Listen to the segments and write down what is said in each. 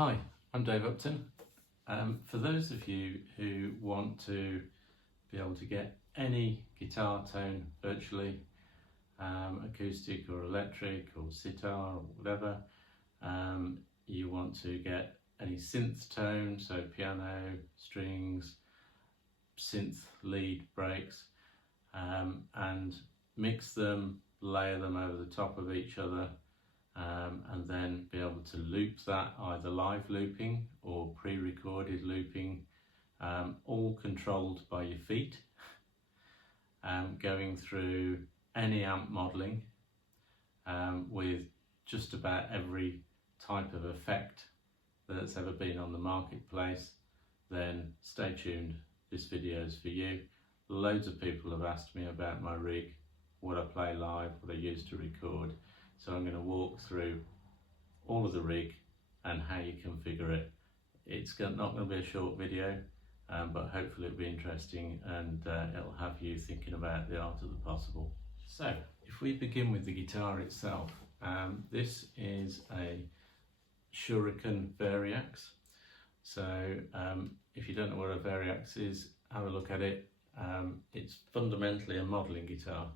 Hi, I'm Dave Upton. For those of you who want to be able to get any guitar tone virtually, acoustic or electric or sitar or whatever, you want to get any synth tone, so piano, strings, synth lead breaks, and mix them, layer them over the top of each other, and then be able to loop that, either live looping or pre-recorded looping, all controlled by your feet, going through any amp modelling with just about every type of effect that's ever been on the marketplace. Then stay tuned, this video is for you. Loads of people have asked me about my rig, what I play live, what I use to record. So I'm going to walk through all of the rig and how you configure it. It's not going to be a short video, but hopefully it'll be interesting, and it'll have you thinking about the art of the possible. So if we begin with the guitar itself, this is a Shuriken Variax. So if you don't know what a Variax is, have a look at it. It's fundamentally a modelling guitar,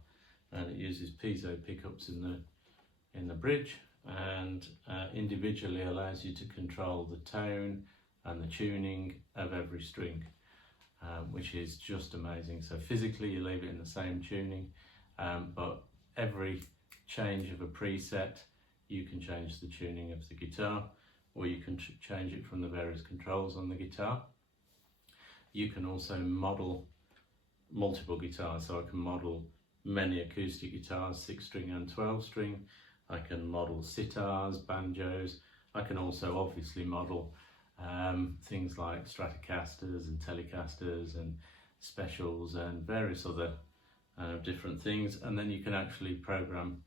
and it uses piezo pickups in the bridge, and individually allows you to control the tone and the tuning of every string, which is just amazing. So physically you leave it in the same tuning, but every change of a preset you can change the tuning of the guitar, or you can change it from the various controls on the guitar. You can also model multiple guitars, so I can model many acoustic guitars, 6-string and 12-string. I can model sitars, banjos. I can also obviously model things like Stratocasters and Telecasters and specials and various other different things. And then you can actually program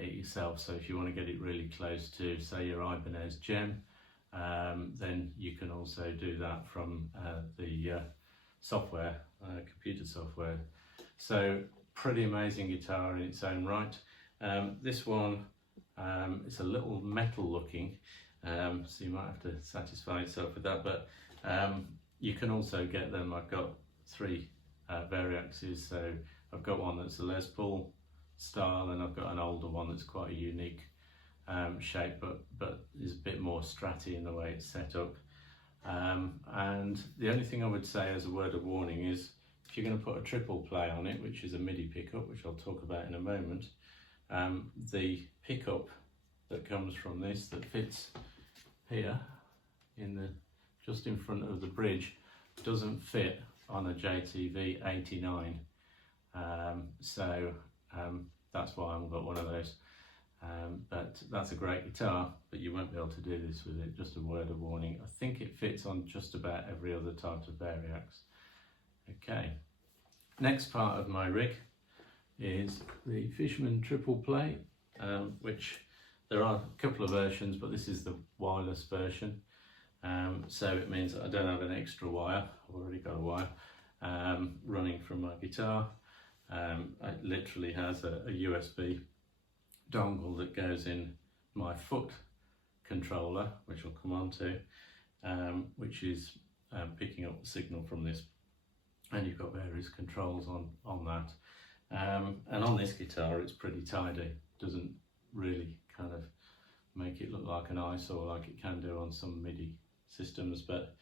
it yourself. So if you want to get it really close to, say, your Ibanez Gem, then you can also do that from the software, computer software. So pretty amazing guitar in its own right. This one, it's a little metal looking, so you might have to satisfy yourself with that, but you can also get them. I've got 3 Variaxes, so I've got one that's a Les Paul style, and I've got an older one that's quite a unique shape, but is a bit more stratty in the way it's set up. And the only thing I would say as a word of warning is, if you're going to put a triple play on it, which is a MIDI pickup, which I'll talk about in a moment, the pickup that comes from this, that fits here just in front of the bridge, doesn't fit on a JV1080. So that's why I've got one of those. But that's a great guitar, but you won't be able to do this with it, just a word of warning. I think it fits on just about every other type of Variax. Okay, next part of my rig is the Fishman Tripleplay, which there are a couple of versions, but this is the wireless version. So it means that I don't have an extra wire. I've already got a wire running from my guitar. It literally has a USB dongle that goes in my foot controller, which I'll come on to, which is picking up the signal from this, and you've got various controls on that. And on this guitar it's pretty tidy, doesn't really kind of make it look like an eyesore like it can do on some MIDI systems, but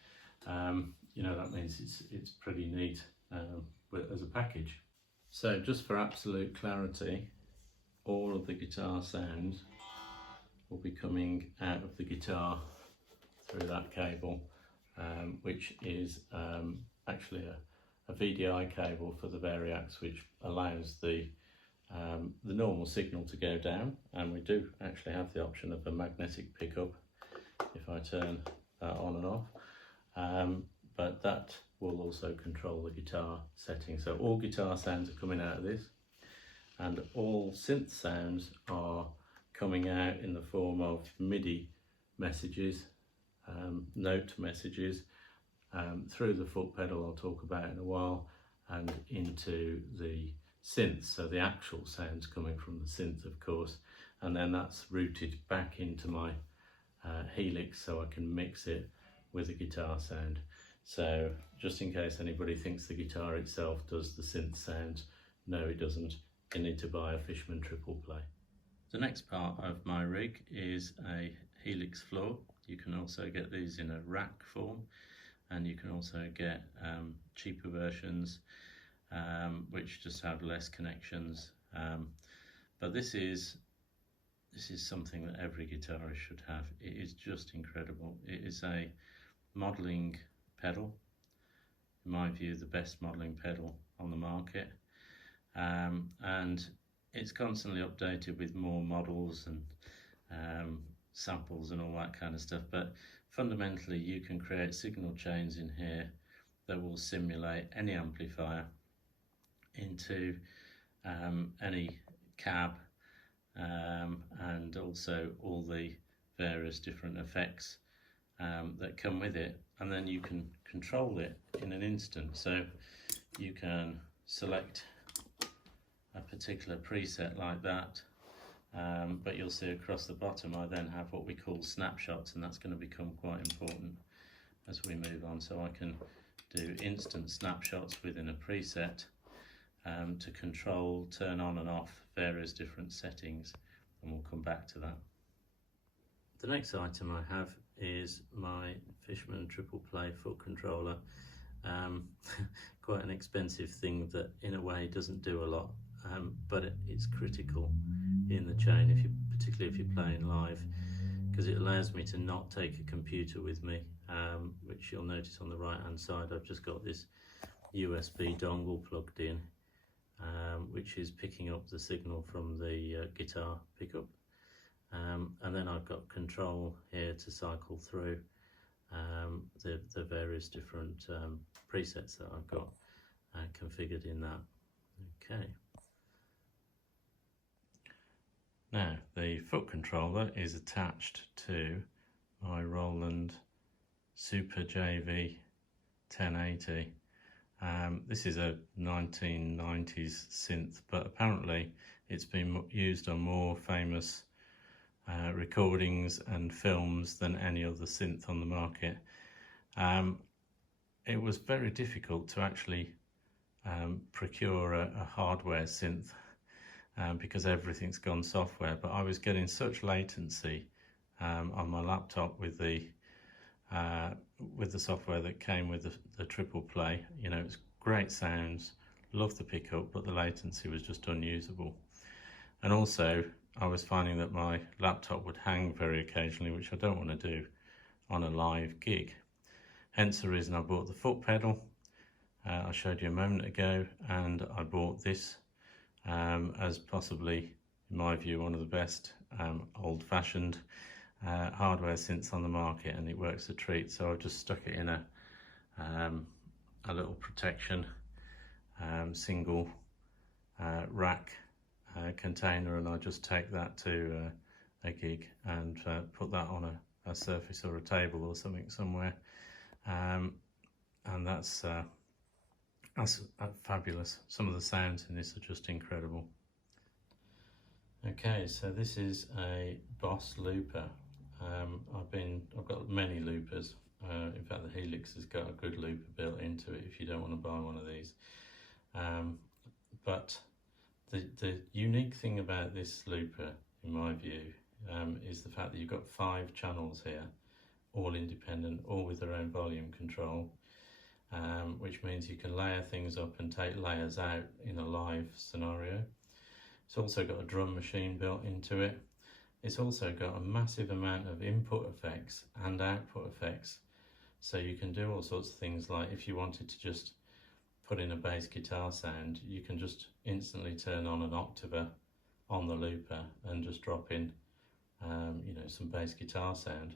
you know, that means it's pretty neat as a package. So just for absolute clarity, all of the guitar sounds will be coming out of the guitar through that cable, which is actually a VDI cable for the Variax, which allows the normal signal to go down, and we do actually have the option of a magnetic pickup if I turn that on and off, but that will also control the guitar setting. So all guitar sounds are coming out of this, and all synth sounds are coming out in the form of MIDI messages, note messages, through the foot pedal I'll talk about in a while, and into the synth, so the actual sounds coming from the synth, of course, and then that's routed back into my Helix so I can mix it with a guitar sound. So just in case anybody thinks the guitar itself does the synth sounds, no it doesn't. You need to buy a Fishman Tripleplay. The next part of my rig is a Helix floor. You can also get these in a rack form, and you can also get cheaper versions which just have less connections. But this is something that every guitarist should have. It is just incredible. It is a modelling pedal, in my view the best modelling pedal on the market, and it's constantly updated with more models and samples and all that kind of stuff. But fundamentally you can create signal chains in here that will simulate any amplifier into any cab, and also all the various different effects that come with it, and then you can control it in an instant. So you can select a particular preset like that, but you'll see across the bottom I then have what we call snapshots, and that's going to become quite important as we move on. So I can do instant snapshots within a preset to control, turn on and off various different settings, and we'll come back to that. The next item I have is my Fishman Tripleplay foot controller. Quite an expensive thing that in a way doesn't do a lot, but it's critical in the chain, particularly if you're playing live, because it allows me to not take a computer with me, which you'll notice on the right hand side I've just got this USB dongle plugged in, which is picking up the signal from the guitar pickup, and then I've got control here to cycle through the various different presets that I've got configured in that. Okay. Now the foot controller is attached to my Roland Super JV1080. This is a 1990s synth, but apparently it's been used on more famous recordings and films than any other synth on the market. It was very difficult to actually procure a hardware synth because everything's gone software, but I was getting such latency on my laptop with the software that came with the Tripleplay. You know, it's great sounds, love the pickup, but the latency was just unusable. And also I was finding that my laptop would hang very occasionally, which I don't want to do on a live gig. Hence the reason I bought the foot pedal I showed you a moment ago, and I bought this as possibly, in my view, one of the best old-fashioned hardware synths on the market, and it works a treat. So I've just stuck it in a little protection single rack container, and I just take that to a gig and put that on a surface or a table or something somewhere, and that's fabulous. Some of the sounds in this are just incredible. Okay, so this is a Boss looper. I've got many loopers. In fact, the Helix has got a good looper built into it if you don't want to buy one of these. But the unique thing about this looper, in my view, is the fact that you've got 5 channels here, all independent, all with their own volume control, which means you can layer things up and take layers out in a live scenario. It's also got a drum machine built into it. It's also got a massive amount of input effects and output effects, so you can do all sorts of things, like if you wanted to just put in a bass guitar sound, you can just instantly turn on an octaver on the looper and just drop in you know, some bass guitar sound.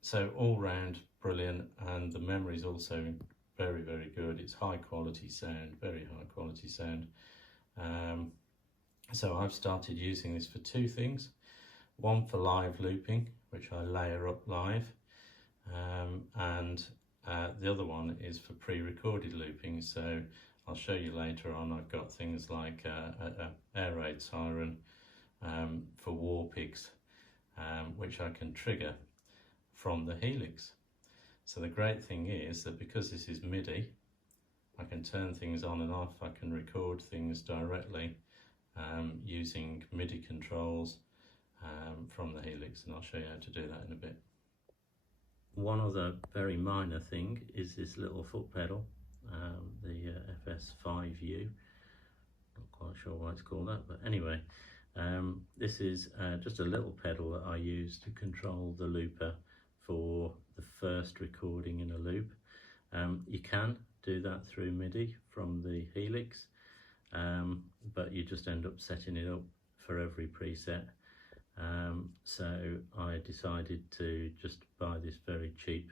So all round brilliant, and the memory is also very, very good. It's high quality sound, very high quality sound. So I've started using this for 2 things. One for live looping, which I layer up live, and the other one is for pre-recorded looping. So I'll show you later on. I've got things like a air raid siren for war pigs, which I can trigger from the Helix. So the great thing is that because this is MIDI, I can turn things on and off, I can record things directly using MIDI controls from the Helix, and I'll show you how to do that in a bit. One other very minor thing is this little foot pedal, the FS5U. Not quite sure why it's called that, but anyway, this is just a little pedal that I use to control the looper for the first recording in a loop. You can do that through MIDI from the Helix, but you just end up setting it up for every preset. So I decided to just buy this very cheap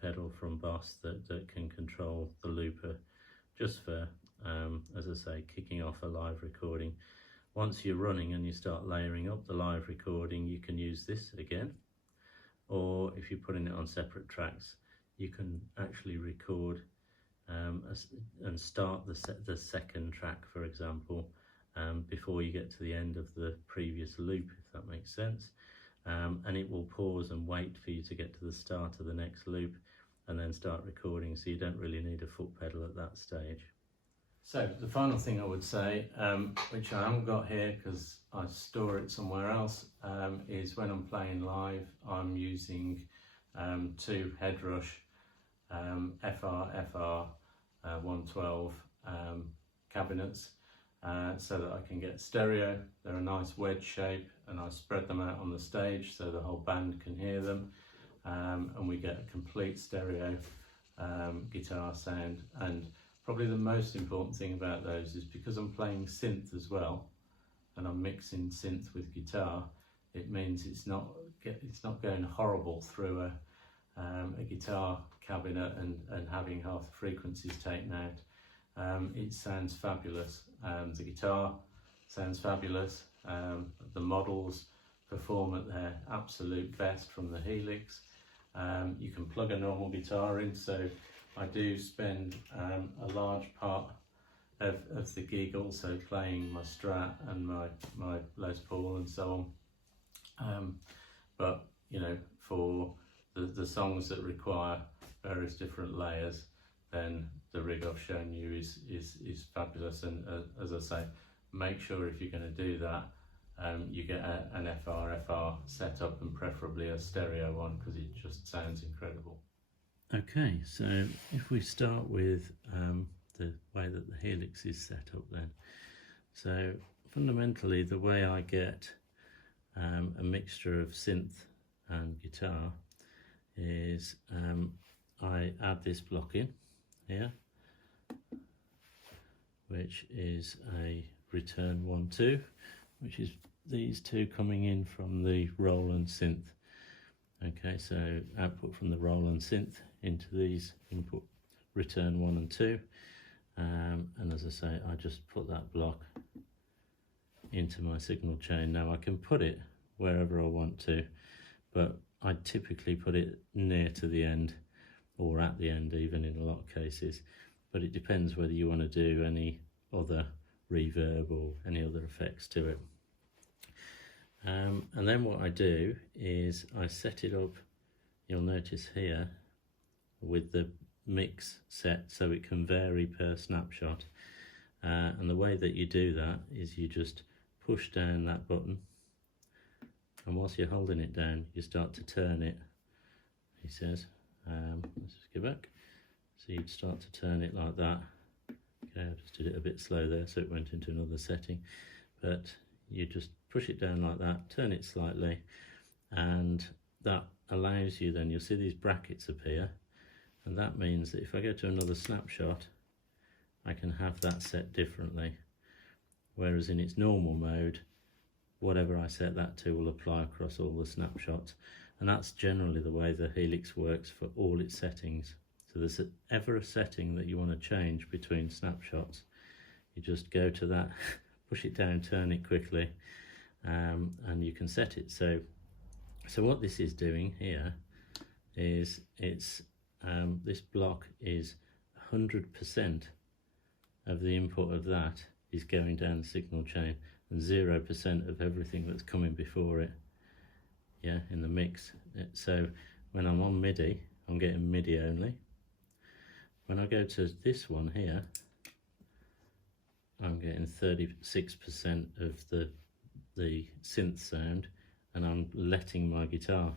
pedal from Boss that can control the looper just for, as I say, kicking off a live recording. Once you're running and you start layering up the live recording, you can use this again, or if you're putting it on separate tracks, you can actually record and start the second track, for example, before you get to the end of the previous loop, if that makes sense. And it will pause and wait for you to get to the start of the next loop and then start recording, so you don't really need a foot pedal at that stage. So the final thing I would say, which I haven't got here because I store it somewhere else, is when I'm playing live, I'm using two Headrush FR 112 cabinets, so that I can get stereo. They're a nice wedge shape, and I spread them out on the stage so the whole band can hear them, and we get a complete stereo guitar sound. And probably the most important thing about those is because I'm playing synth as well, and I'm mixing synth with guitar, it means it's not going horrible through a guitar cabinet and having half the frequencies taken out. It sounds fabulous. The guitar sounds fabulous. The models perform at their absolute best from the Helix. You can plug a normal guitar in, so I do spend a large part of the gig also playing my Strat and my Les Paul and so on. But you know, for the songs that require various different layers, then the rig I've shown you is fabulous. And as I say, make sure if you're going to do that, you get an FR setup, and preferably a stereo one, because it just sounds incredible. Okay, so if we start with the way that the Helix is set up then. So fundamentally the way I get a mixture of synth and guitar is I add this block in here, which is a return 1-2, which is these two coming in from the Roland synth. Okay, so output from the Roland synth into these input return 1 and 2, and as I say, I just put that block into my signal chain. Now I can put it wherever I want to, but I typically put it near to the end, or at the end even in a lot of cases, but it depends whether you want to do any other reverb or any other effects to it. And then what I do is I set it up, you'll notice here, with the mix set so it can vary per snapshot. And the way that you do that is you just push down that button, and whilst you're holding it down, you start to turn it, he says. Let's just go back. So you'd start to turn it like that. Okay, I just did it a bit slow there, so it went into another setting. But you just push it down like that, turn it slightly, and that allows you, then you'll see these brackets appear, and that means that if I go to another snapshot, I can have that set differently. Whereas in its normal mode, whatever I set that to will apply across all the snapshots. And that's generally the way the Helix works for all its settings. So there's ever a setting that you want to change between snapshots, you just go to that, push it down, turn it quickly, and you can set it. So what this is doing here is it's this block is 100% of the input of that is going down the signal chain, and 0% of everything that's coming before it yeah, in the mix. So when I'm on MIDI, I'm getting MIDI only. When I go to this one here, I'm getting 36% of the synth sound, and I'm letting my guitar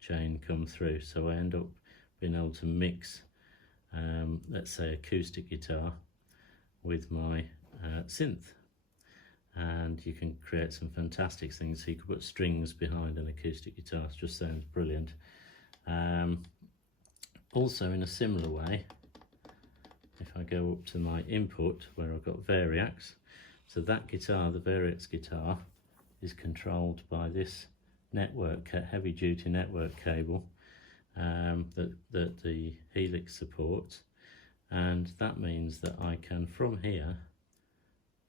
chain come through. So I end up being able to mix, let's say, acoustic guitar with my synth, and you can create some fantastic things. So you can put strings behind an acoustic guitar. It just sounds brilliant. Also, in a similar way, if I go up to my input where I've got Variax, so that guitar, the Variax guitar, is controlled by this network, heavy duty network cable that the Helix supports, and that means that I can, from here,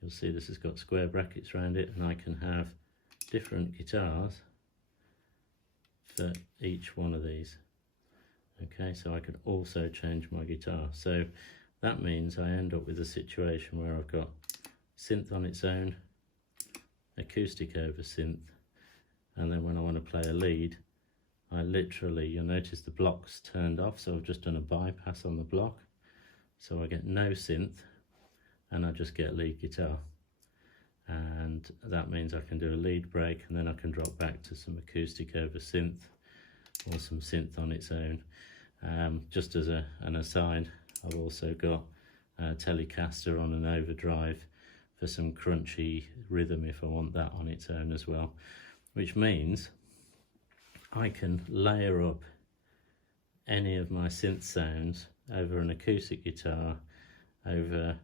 you'll see this has got square brackets around it, and I can have different guitars for each one of these. Okay, so I can also change my guitar. So that means I end up with a situation where I've got synth on its own, acoustic over synth, and then when I want to play a lead, I literally, you'll notice the block's turned off, so I've just done a bypass on the block, so I get no synth and I just get lead guitar, and that means I can do a lead break, and then I can drop back to some acoustic over synth or some synth on its own. Just as an aside, I've also got a Telecaster on an overdrive for some crunchy rhythm if I want that on its own as well, which means I can layer up any of my synth sounds over an acoustic guitar, over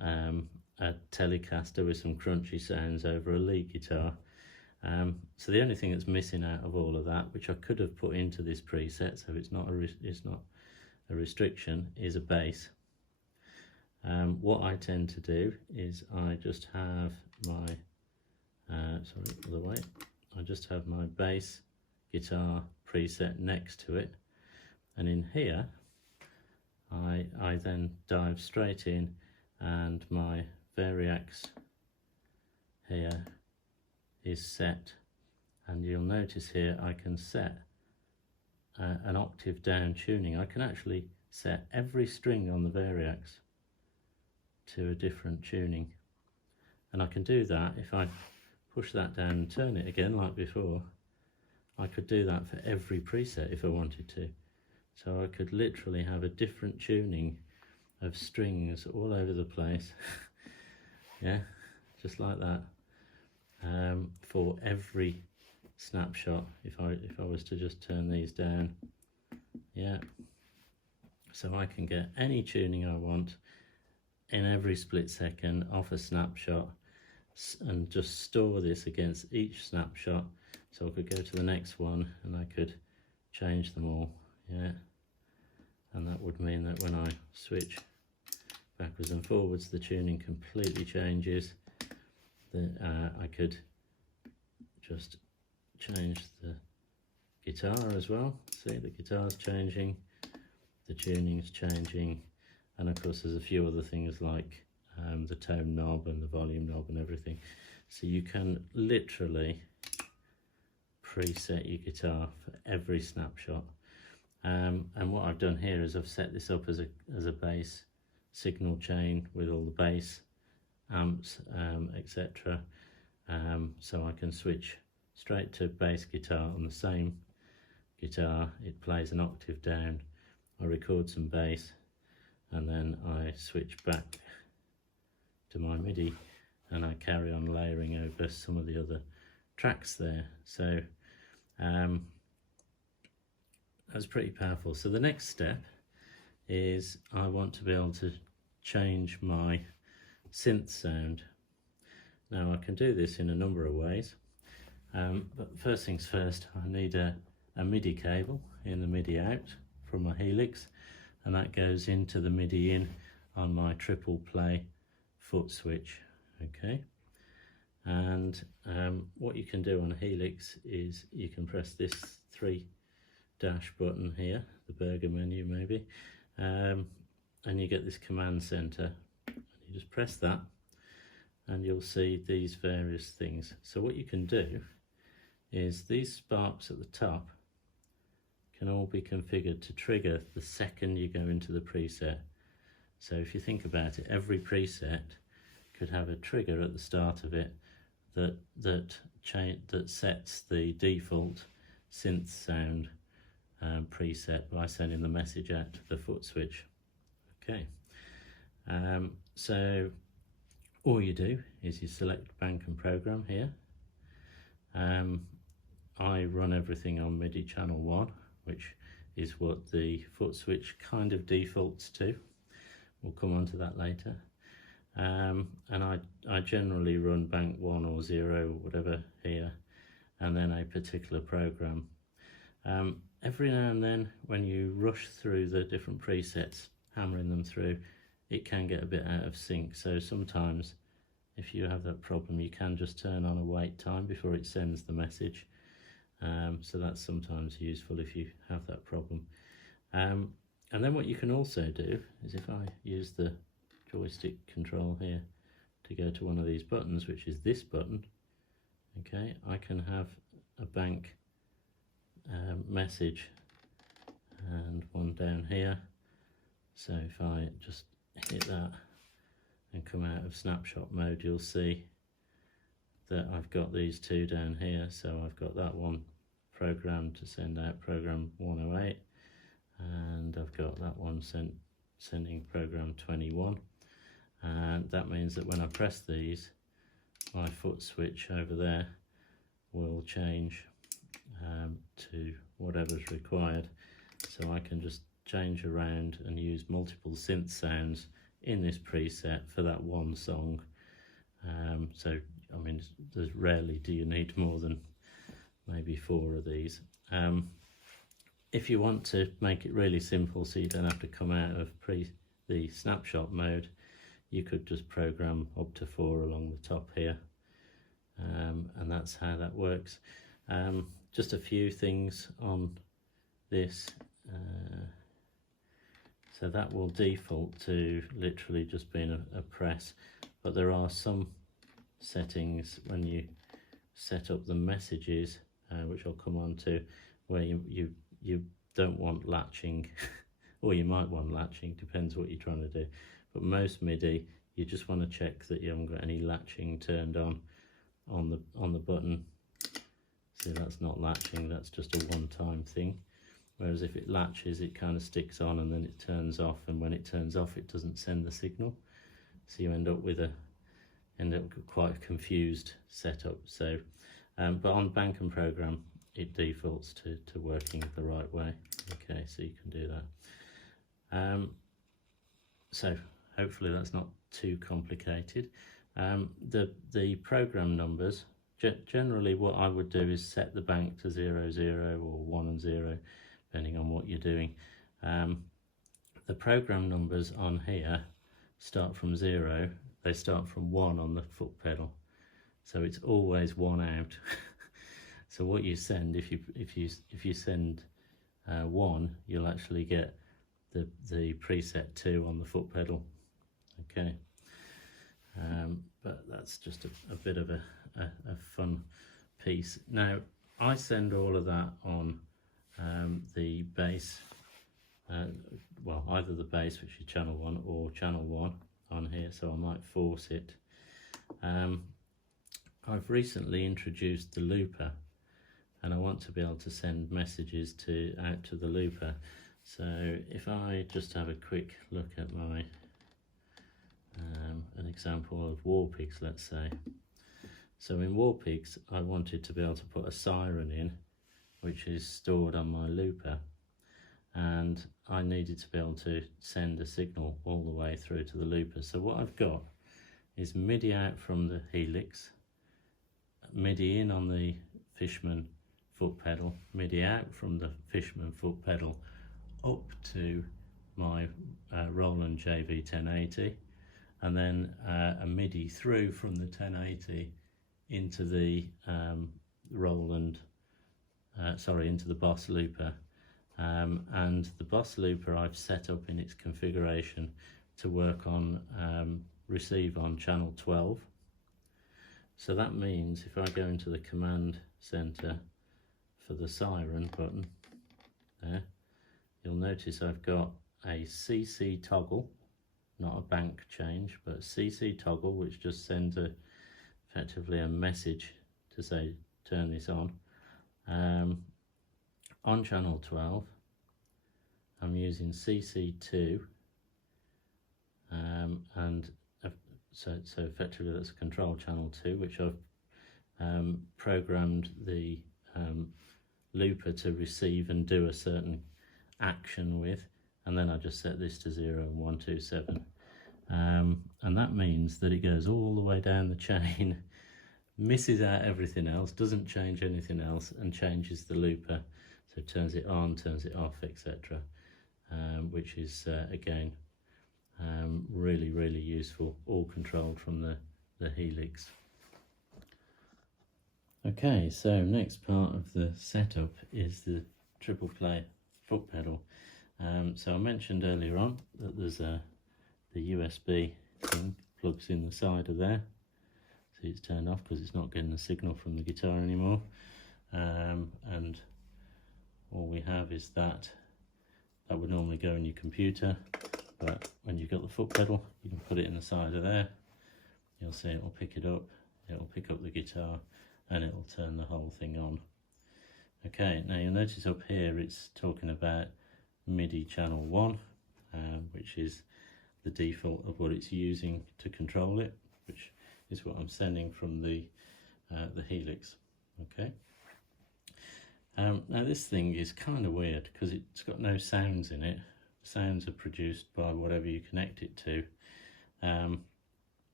a Telecaster with some crunchy sounds, over a lead guitar. So the only thing that's missing out of all of that, which I could have put into this preset, so it's not a restriction, is a bass. What I tend to do is I just have my sorry, other way. I just have my bass guitar preset next to it, and in here I then dive straight in, and my Variax here is set, and you'll notice here I can set an octave down tuning. I can actually set every string on the Variax to a different tuning, and I can do that if I push that down and turn it again like before. I could do that for every preset if I wanted to, so I could literally have a different tuning of strings all over the place. Yeah, just like that, for every snapshot. If I was to just turn these down, yeah, so I can get any tuning I want in every split second off a snapshot, and just store this against each snapshot, so I could go to the next one and I could change them all. Yeah, and that would mean that when I switch backwards and forwards, the tuning completely changes. I could just change the guitar as well. See, the guitar's changing, the tuning's changing, and of course there's a few other things like the tone knob and the volume knob and everything. So you can literally preset your guitar for every snapshot. And what I've done here is I've set this up as a bass signal chain with all the bass amps, etc. So I can switch straight to bass guitar on the same guitar. It plays an octave down, I record some bass, and then I switch back to my MIDI and I carry on layering over some of the other tracks there. So that's pretty powerful. So the next step is I want to be able to change my synth sound. Now I can do this in a number of ways, but first things first, I need a MIDI cable in the MIDI out from my Helix, and that goes into the MIDI in on my triple play foot switch. Okay, and what you can do on a Helix is you can press this 3 dash button here, the burger menu maybe, and you get this command center. You just press that and you'll see these various things. So what you can do is these sparks at the top can all be configured to trigger the second you go into the preset. So if you think about it, every preset could have a trigger at the start of it that sets the default synth sound preset by sending the message out to the foot switch. Okay, so all you do is you select bank and program here. I run everything on MIDI channel 1, which is what the foot switch kind of defaults to. We'll come on to that later. And I generally run bank 1 or 0 or whatever here, and then a particular program. Every now and then when you rush through the different presets, hammering them through, it can get a bit out of sync. So sometimes if you have that problem, you can just turn on a wait time before it sends the message. So that's sometimes useful if you have that problem. And then what you can also do is, if I use the joystick control here to go to one of these buttons, which is this button, okay, I can have a bank message and one down here. So if I just hit that and come out of snapshot mode, you'll see that I've got these two down here. So I've got that one programmed to send out program 108, and I've got that one sending program 21, and that means that when I press these, my foot switch over there will change to whatever's required. So I can just change around and use multiple synth sounds in this preset for that one song. So I mean, there's rarely do you need more than maybe 4 of these. If you want to make it really simple so you don't have to come out of the snapshot mode, you could just program up to 4 along the top here, and that's how that works. Just a few things on this. So that will default to literally just being a press, but there are some settings when you set up the messages, which I'll come on to, where you don't want latching, or you might want latching, depends what you're trying to do. But most MIDI, you just want to check that you haven't got any latching turned on the button. See, that's not latching, that's just a one-time thing. Whereas if it latches, it kind of sticks on and then it turns off, and when it turns off, it doesn't send the signal. So you end up with quite a confused setup. So, but on bank and program, it defaults to working the right way. Okay, so you can do that. So hopefully that's not too complicated. The program numbers, generally what I would do is set the bank to 0, 0 or 1 and 0, depending on what you're doing. The program numbers on here start from 0, they start from 1 on the foot pedal, so it's always 1 out. So what you send, if you send 1, you'll actually get the preset 2 on the foot pedal. Okay, but that's just a bit of a fun piece. Now I send all of that on the bass, well, either the bass, which is channel 1, or channel 1 on here, so I might force it. I've recently introduced the looper, and I want to be able to send messages out to the looper. So if I just have a quick look at my an example of Warpigs, let's say. So in Warpigs, I wanted to be able to put a siren in, which is stored on my looper, and I needed to be able to send a signal all the way through to the looper. So what I've got is MIDI out from the Helix, MIDI in on the Fishman foot pedal, MIDI out from the Fishman foot pedal up to my Roland JV1080, and then a MIDI through from the 1080 into the Roland, into the Boss looper. And the Boss looper I've set up in its configuration to work on receive on channel 12. So that means if I go into the command center for the siren button there, you'll notice I've got a CC toggle, not a bank change, but a CC toggle, which just sends effectively a message to say turn this on. On channel 12 I'm using CC2, and so effectively that's a control channel 2, which I've programmed the looper to receive and do a certain action with, and then I just set this to 0 and 1, 2, 7, and that means that it goes all the way down the chain, misses out everything else, doesn't change anything else, and changes the looper, so turns it on, turns it off, etc., which is again really useful, all controlled from the Helix. Okay, so next part of the setup is the triple play foot pedal. So I mentioned earlier on that there's the USB thing plugs in the side of there. See, it's turned off because it's not getting a signal from the guitar anymore, and all we have is that would normally go in your computer, but when you've got the foot pedal you can put it in the side of there. You'll see it will pick it up, it will pick up the guitar, and it will turn the whole thing on. Okay, now you'll notice up here it's talking about MIDI channel 1, which is the default of what it's using to control it, which is what I'm sending from the Helix. Okay. Now this thing is kind of weird because it's got no sounds in it. Sounds are produced by whatever you connect it to, and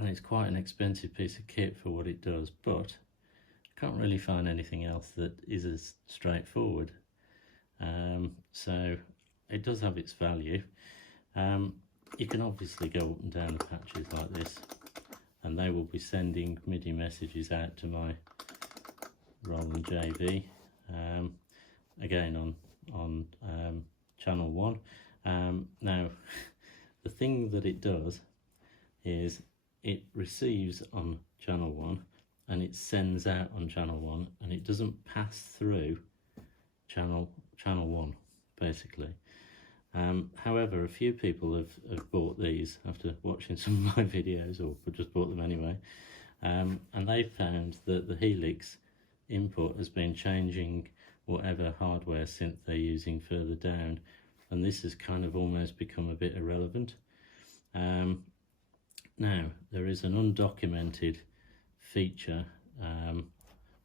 it's quite an expensive piece of kit for what it does, but I can't really find anything else that is as straightforward. So it does have its value. You can obviously go up and down the patches like this, and they will be sending MIDI messages out to my Roland JV, again on channel 1. Now the thing that it does is it receives on channel 1 and it sends out on channel 1, and it doesn't pass through channel 1 basically. However, a few people have bought these after watching some of my videos, or just bought them anyway, and they've found that the Helix input has been changing whatever hardware synth they're using further down, and this has kind of almost become a bit irrelevant. Now there is an undocumented feature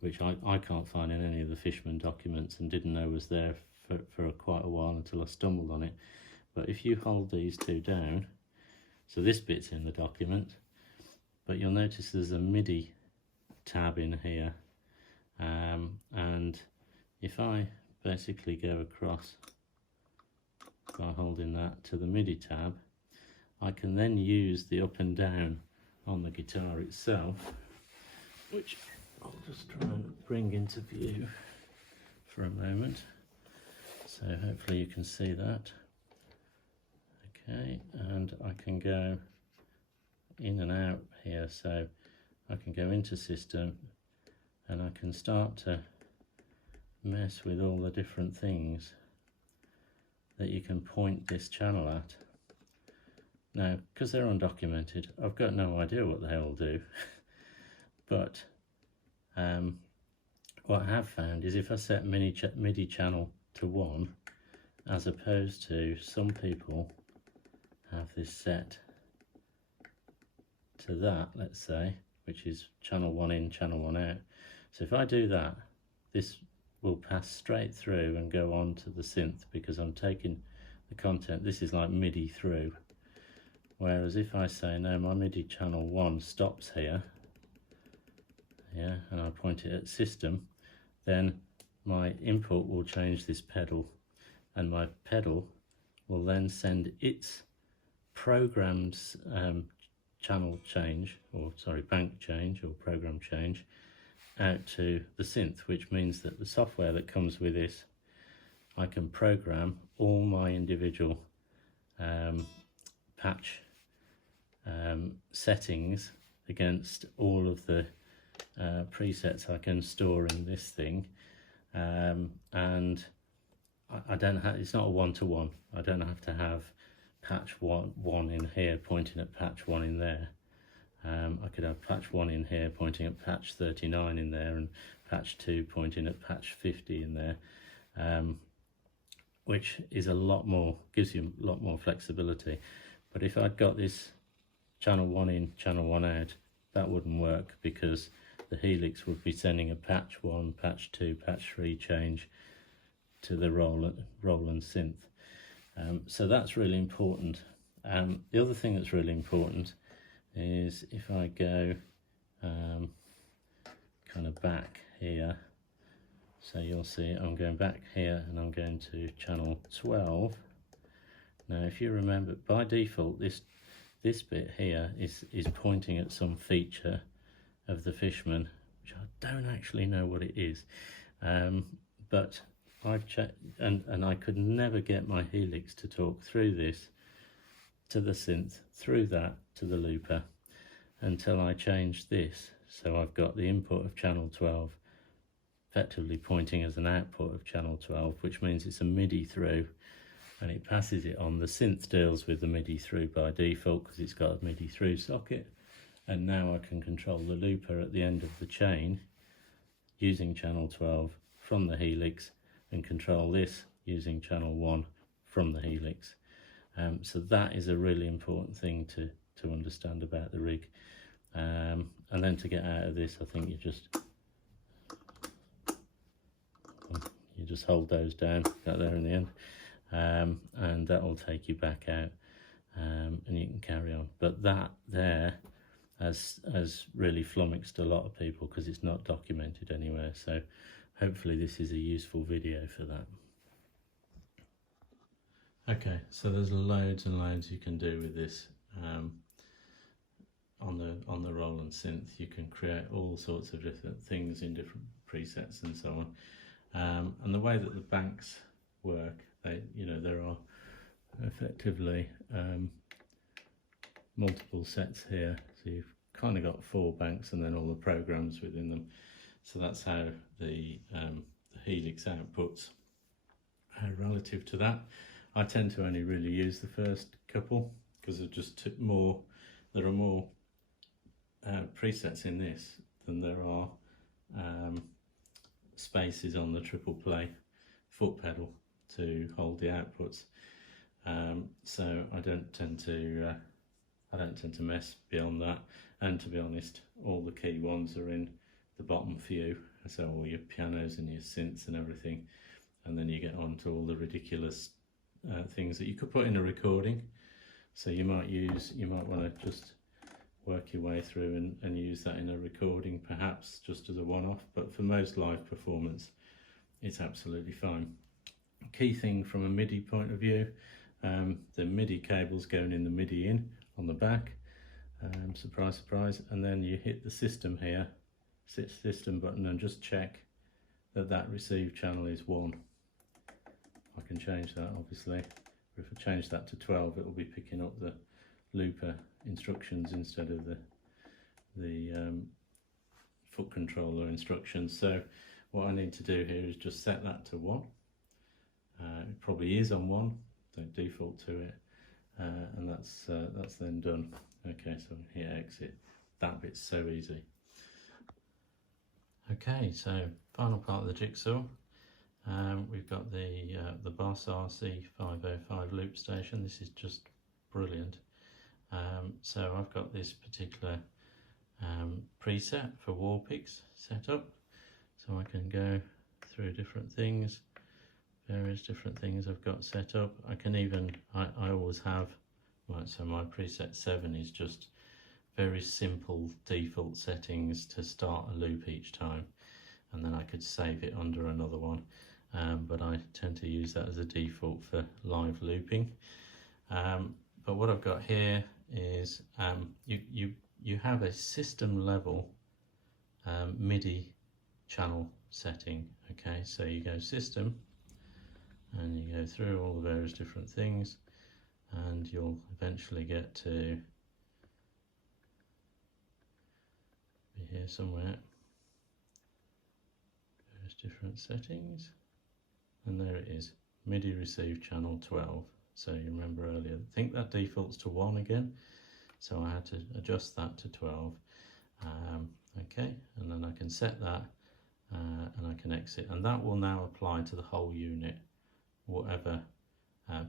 which I can't find in any of the Fishman documents, and didn't know was there for quite a while until I stumbled on it. But if you hold these two down, so this bit's in the document, but you'll notice there's a MIDI tab in here, and if I basically go across by holding that to the MIDI tab, I can then use the up and down on the guitar itself, which I'll just try and bring into view for a moment, so hopefully you can see that. Okay, and I can go in and out here, so I can go into system and I can start to mess with all the different things that you can point this channel at. Now, because they're undocumented, I've got no idea what the hell will do. But what I have found is if I set MIDI channel to 1, as opposed to some people have this set to that, let's say, which is channel 1 in, channel 1 out. So if I do that, this will pass straight through and go on to the synth, because I'm taking the content, this is like MIDI through. Whereas if I say no, my MIDI channel 1 stops here, yeah, and I point it at system, then my input will change this pedal, and my pedal will then send its programmed channel change, or sorry, bank change or program change, out to the synth, which means that the software that comes with this, I can program all my individual patch settings against all of the presets I can store in this thing, and I don't have, it's not a one-to-one. I don't have to have patch one in here pointing at patch 1 in there. I could have patch 1 in here pointing at patch 39 in there, and patch 2 pointing at patch 50 in there, which is a lot more, gives you a lot more flexibility. But if I'd got this channel 1 in, channel 1 out, that wouldn't work, because the Helix would be sending a patch 1, patch 2, patch 3 change to the Roland synth. So that's really important. The other thing that's really important is if I go kind of back here, so you'll see I'm going back here and I'm going to channel 12. Now if you remember, by default this bit here is pointing at some feature of the Fishman, which I don't actually know what it is, but I've checked, and I could never get my Helix to talk through this to the synth, through that to the looper, until I changed this. So I've got the input of channel 12 effectively pointing as an output of channel 12, which means it's a MIDI through, and it passes it on. The synth deals with the MIDI through by default because it's got a MIDI through socket, and now I can control the looper at the end of the chain using channel 12 from the Helix, and control this using channel 1 from the Helix. So that is a really important thing to understand about the rig. And then to get out of this, I think you just hold those down, got there in the end, and that will take you back out, and you can carry on. But that there has really flummoxed a lot of people because it's not documented anywhere, so hopefully this is a useful video for that. Okay, so there's loads and loads you can do with this. On the Roland synth, you can create all sorts of different things in different presets and so on. And the way that the banks work, there are effectively multiple sets here. So you've kind of got 4 banks and then all the programs within them. So that's how the Helix outputs relative to that. I tend to only really use the first couple because there are more presets in this than there are spaces on the Tripleplay foot pedal to hold the outputs. So I don't tend to mess beyond that. And to be honest, all the key ones are in the bottom few, so all your pianos and your synths and everything, and then you get on to all the ridiculous things that you could put in a recording. So you might want to just work your way through and use that in a recording, perhaps just as a one-off, but for most live performance it's absolutely fine. Key thing from a MIDI point of view, the MIDI cable's going in the MIDI in on the back, surprise surprise, and then you hit the system here, system button, and just check that receive channel is 1. I can change that obviously. If I change that to 12, it will be picking up the looper instructions instead of the foot controller instructions. So what I need to do here is just set that to 1. It probably is on 1, don't default to it, and that's then done. Okay, so hit exit. That bit's so easy. Okay, so final part of the jigsaw. We've got the Boss RC505 loop station. This is just brilliant. So I've got this particular preset for wall picks set up, so I can go through different things, various different things I've got set up. I can even, I always have, right, so my preset 7 is just very simple default settings to start a loop each time, and then I could save it under another one, but I tend to use that as a default for live looping. But what I've got here is you have a system level MIDI channel setting. Okay, so you go system and you go through all the various different things, and you'll eventually get to be here somewhere. those different settings, and there it is, MIDI receive channel 12. So you remember earlier, I think that defaults to 1 again, so I had to adjust that to 12. Okay, and then I can set that and I can exit, and that will now apply to the whole unit, whatever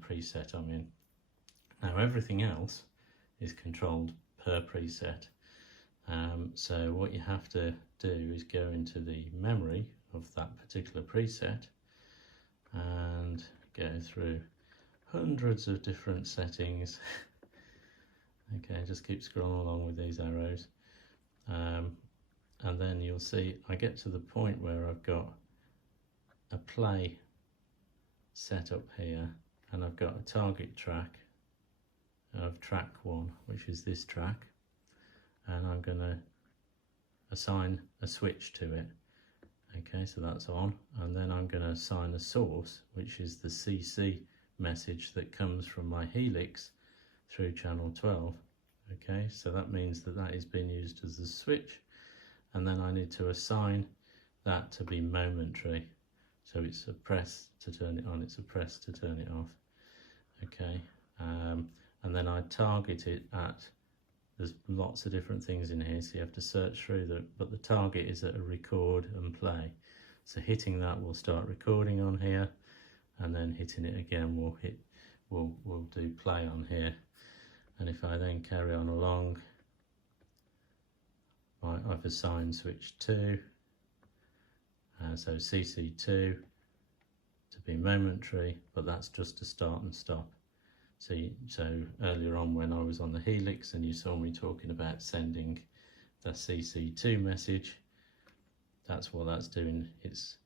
preset I'm in. Now everything else is controlled per preset, so what you have to do is go into the memory of that particular preset and go through hundreds of different settings. Okay, just keep scrolling along with these arrows, and then you'll see I get to the point where I've got a play set up here, and I've got a target track of track 1, which is this track, and I'm going to assign a switch to it. Okay, so that's on, and then I'm going to assign a source, which is the CC message that comes from my Helix through channel 12. Okay, so that means that that is being used as the switch, and then I need to assign that to be momentary. So it's a press to turn it on, it's a press to turn it off. Okay, and then I target it at, there's lots of different things in here, so you have to search through them, but the target is at a record and play. So hitting that will start recording on here, and then hitting it again will do play on here. And if I then carry on along, I've assigned switch 2, so CC2 to be momentary, but that's just to start and stop. So earlier on when I was on the Helix and you saw me talking about sending the CC2 message, that's what that's doing. It's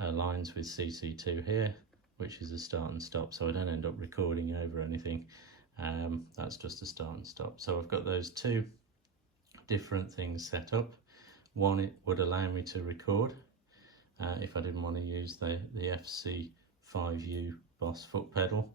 aligns with CC2 here, which is a start and stop, so I don't end up recording over anything. That's just a start and stop. So I've got those two different things set up. One, it would allow me to record if I didn't want to use the RC505 Boss foot pedal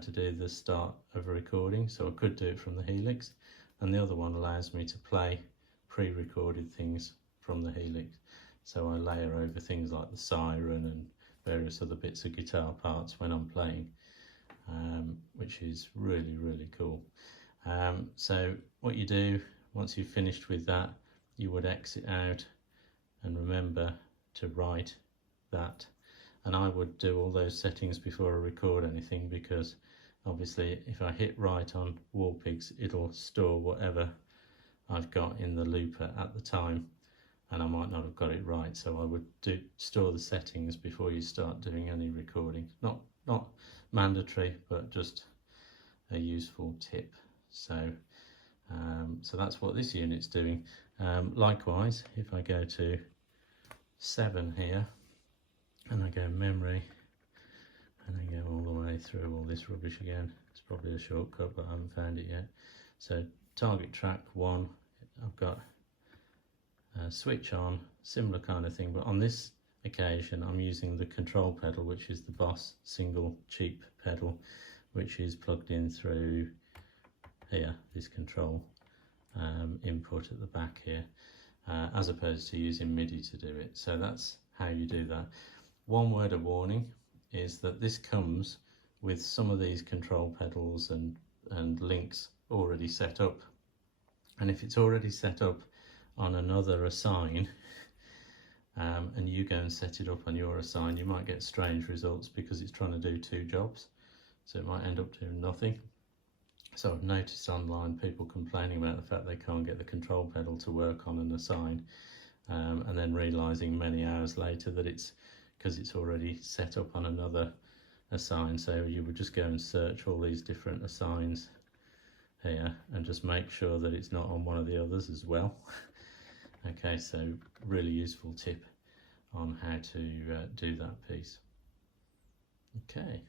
to do the start of a recording, so I could do it from the Helix, and the other one allows me to play pre-recorded things from the Helix, so I layer over things like the siren and various other bits of guitar parts when I'm playing, which is really cool. So what you do once you've finished with that, you would exit out and remember to write that. And I would do all those settings before I record anything, because obviously if I hit write on Warpigs, it'll store whatever I've got in the looper at the time, and I might not have got it right. So I would store the settings before you start doing any recording. Not mandatory, but just a useful tip. So so that's what this unit's doing. Likewise, if I go to 7 here, and I go memory, and I go all the way through all this rubbish again. It's probably a shortcut, but I haven't found it yet. So target track 1, I've got switch on, similar kind of thing, but on this occasion I'm using the control pedal, which is the Boss single cheap pedal, which is plugged in through here, this control input at the back here, as opposed to using MIDI to do it. So that's how you do that. One word of warning is that this comes with some of these control pedals and links already set up, and if it's already set up on another assign and you go and set it up on your assign, you might get strange results because it's trying to do 2 jobs, so it might end up doing nothing. So I've noticed online people complaining about the fact they can't get the control pedal to work on an assign, and then realizing many hours later that it's because it's already set up on another assign. So you would just go and search all these different assigns here and just make sure that it's not on one of the others as well. Okay, so really useful tip on how to do that piece. Okay.